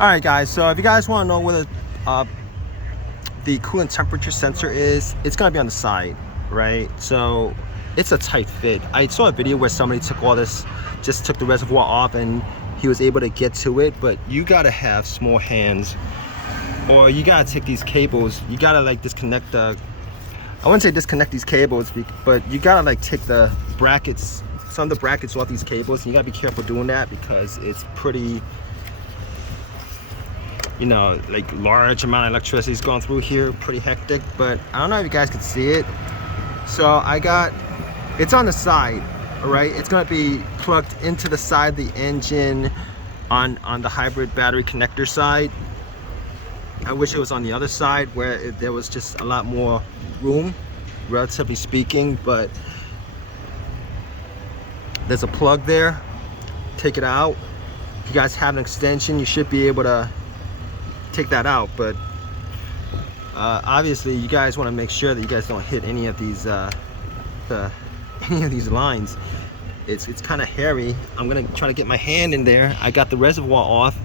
All right, guys, so if you guys want to know where the coolant temperature sensor is, it's going to be on the side, right? So it's a tight fit. I saw a video where somebody took all this, just took the reservoir off and he was able to get to it, but you got to have small hands, or you got to take these cables, you got to like disconnect the, I wouldn't say disconnect these cables, but you got to like take the brackets, some of the brackets off these cables, and you got to be careful doing that because it's pretty, you know, like large amount of electricity is going through here, pretty hectic. But I don't know if you guys can see it. So I got, it's on the side, all right? It's gonna be plugged into the side of the engine on the hybrid battery connector side. I wish it was on the other side where there was just a lot more room, relatively speaking, but there's a plug there. Take it out. If you guys have an extension, you should be able to take that out, but obviously you guys want to make sure that you guys don't hit any of these any of these lines. It's kind of hairy. I'm gonna try to get my hand in there. I got the reservoir off,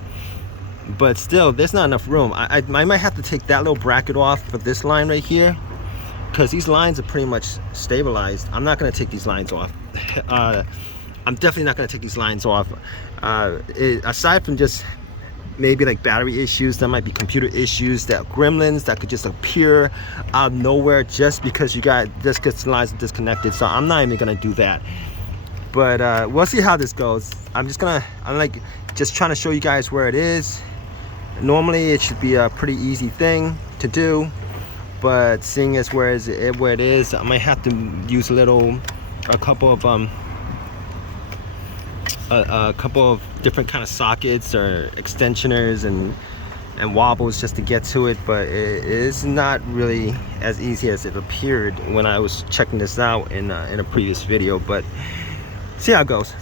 but still there's not enough room. I might have to take that little bracket off for this line right here, because these lines are pretty much stabilized. I'm not gonna take these lines off. I'm definitely not gonna take these lines off. Aside from just maybe like battery issues, there might be computer issues, that gremlins that could just appear out of nowhere just because you got this lines disconnected. So I'm not even gonna do that, but we'll see how this goes. I'm like just trying to show you guys where it is. Normally it should be a pretty easy thing to do, but seeing as where it is, I might have to use a couple of different kind of sockets or extensioners and wobbles just to get to it. But it is not really as easy as it appeared when I was checking this out in a previous video. But see how it goes.